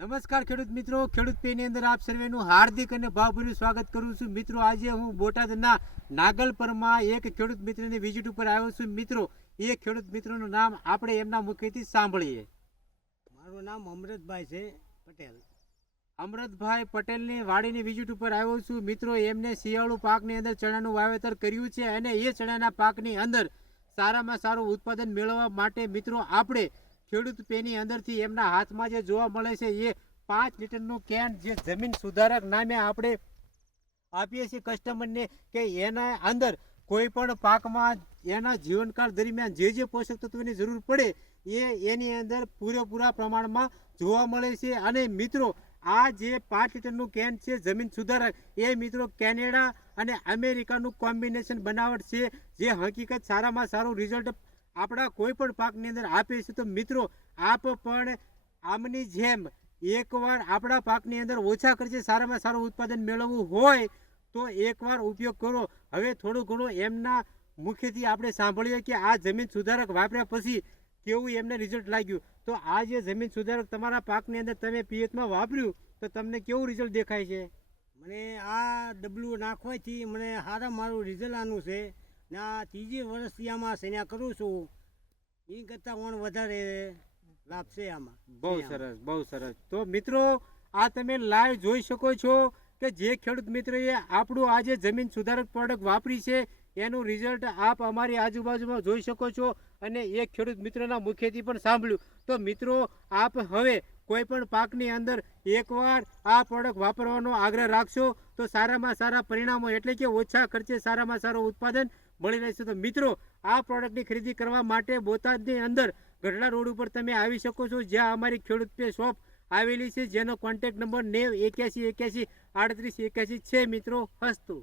નમસ્કાર ખેડૂત મિત્રો, ખેડૂત પેની અંદર આપ સર્વેનું હાર્દિક અને ભાવભર્યું સ્વાગત કરું છું. મિત્રો આજે હું બોટાદના નાગલપરમાં એક ખેડૂત મિત્રની વિઝિટ ઉપર આવ્યો છું. મિત્રો એ ખેડૂત મિત્રનું નામ આપણે એમના મુખેથી સાંભળીએ. મારું નામ અમૃતભાઈ છે પટેલ. અમૃતભાઈ પટેલની વાડીની વિઝિટ ઉપર આવ્યો છું. મિત્રો એમને શિયાળુ પાકની અંદર ચણાનું વાવેતર કર્યું છે અને એ ચણાના પાકની અંદર સારામાં સારું ઉત્પાદન મેળવવા માટે મિત્રો આપણે ખેડૂત પેની અંદરથી એમના હાથમાં જે જોવા મળે છે એ 5 લીટરનું કેન જે જમીન સુધારક નામે આપણે આપીએ છીએ કસ્ટમરને કે એના અંદર કોઈ પણ પાકમાં એના જીવનકાળ દરમિયાન જે પોષક તત્વોની જરૂર પડે એની અંદર પૂરેપૂરા પ્રમાણમાં જોવા મળે છે. અને મિત્રો આ જે 5 લીટરનું કેન છે જમીન સુધારક એ મિત્રો કેનેડા અને અમેરિકાનું કોમ્બિનેશન બનાવટ છે, જે હકીકત સારામાં સારું રિઝલ્ટ આપણા કોઈ પણ પાકની અંદર આપે છે. તો મિત્રો આપ પણ આમની જેમ એકવાર આપણા પાકની અંદર ઓછા ખર્ચે સારામાં સારું ઉત્પાદન મેળવવું હોય તો એકવાર ઉપયોગ કરો. હવે થોડું ઘણું એમના મુખેથી આપણે સાંભળીએ કે આ જમીન સુધારક વાપર્યા પછી કેવું એમને રિઝલ્ટ લાગ્યું. તો આ જે જમીન સુધારક તમારા પાકની અંદર તમે પિયતમાં વાપર્યું તો તમને કેવું રિઝલ્ટ દેખાય છે? મને આ ડબલું નાખવાથી મને સારા મારું રિઝલ્ટ આનું છે ને આ ત્રીજી વર્ષથી આમાં સેના કરું છું. એ કરતાં પણ વધારે લાભ છે આમાં. બહુ સરસ, બહુ સરસ. તો મિત્રો આ તમે લાઈવ જોઈ શકો છો કે જે ખેડૂત મિત્રોએ આપણું આ જે જમીન સુધારક પ્રોડક્ટ વાપરી છે એનું રિઝલ્ટ આપ અમારી આજુબાજુમાં જોઈ શકો છો અને એક ખેડૂત મિત્રના મુખેથી પણ સાંભળ્યું. તો મિત્રો આપ હવે કોઈ પણ પાકની અંદર એકવાર આ પ્રોડક્ટ વાપરવાનો આગ્રહ રાખશો તો સારામાં સારા પરિણામો એટલે કે ઓછા ખર્ચે સારામાં સારું ઉત્પાદન મળી રહેશે. તો મિત્રો આ પ્રોડક્ટની ખરીદી કરવા માટે બોટાદની અંદર ગઢડા રોડ ઉપર તમે આવી શકો છો, જ્યાં અમારી ખેડૂત પે શોપ આવેલી છે, જેનો કોન્ટેક્ટ નંબર 90 81 81 38 81 છે. મિત્રો હસ્તું.